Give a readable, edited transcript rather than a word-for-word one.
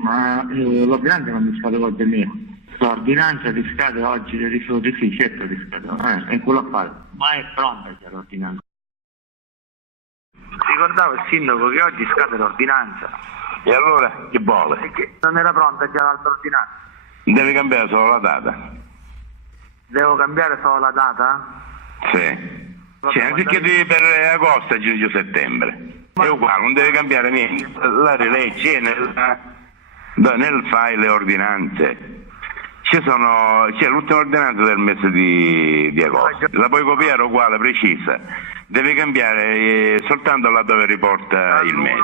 ma l'ordinanza non mi scade oggi mia. L'ordinanza ti scade oggi dei rifiuti, sì, certo ti scade, è quello a fare. Ma è pronta già l'ordinanza. Ricordavo il sindaco che oggi scade l'ordinanza. E allora che vuole? Perché non era pronta già l'altra ordinanza. Deve cambiare solo la data. Devo cambiare solo la data? Sì. Cioè, anziché per agosto, giugno, settembre. È uguale, non deve cambiare niente. La rilegge nel file le ordinanze. C'è l'ultima ordinanza del mese di agosto. La puoi copiare uguale, precisa. Deve cambiare soltanto là dove riporta il mese.